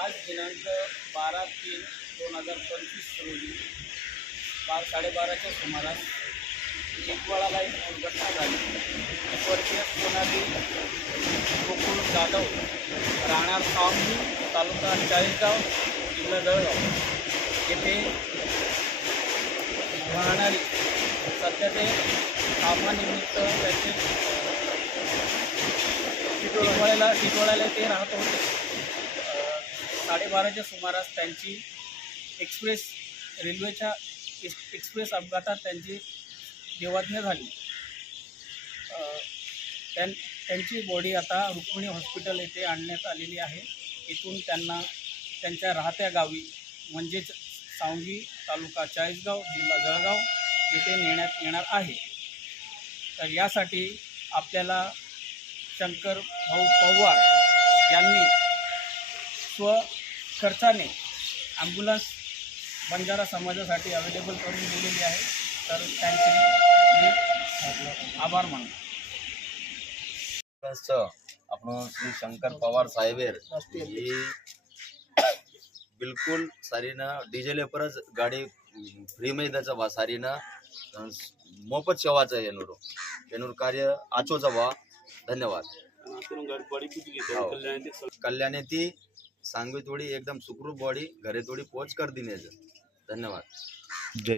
आज दिनांक 12/3/2025 रोजी 12:30च्या सुमारास एकवाळाला एक दुर्घटना झाली. स्वर्गीय सोनाली गोकुळ जाधव राहणार सावंगी तालुका चाळीसगाव जिल्हा जळगाव येथे राहणारी सध्या ते कामानिमित्त त्यांचे टिटोळ्याला ते राहत होते. 12:30च्या सुमारास त्यांची रेल्वेच्या एक्सप्रेस अपघातात त्यांची देवाज्ञा झाली. त्यांची बॉडी आता रुक्मिणी हॉस्पिटल येथे आणण्यात आलेली आहे. येथून त्यांना त्यांच्या राहत्या गावी म्हणजेच सावंगी तालुका चाळीसगाव जिल्हा जळगाव येथे नेण्यात येणार आहे. तर यासाठी आपल्याला शंकर भाऊ पवार यांनी स्वखर्चाने ॲम्ब्युलन्स बंजारा समाजासाठी अवेलेबल करून दिलेली आहे. तर त्यांचे मी आभार मानतो. आपण श्री शंकर पवार साहेबेर ही बिलकुल सारीनं डीजेल परच गाडी फ्री में द्यायचा बा सारीनं मोफत सेवाचं येणूर कार्य आचोचा बा. धन्यवाद. कल्याणे ती सांगवी थोडी एकदम सुखरूप बॉडी घरे थोडी पोच कर देण्याचं. धन्यवाद. जय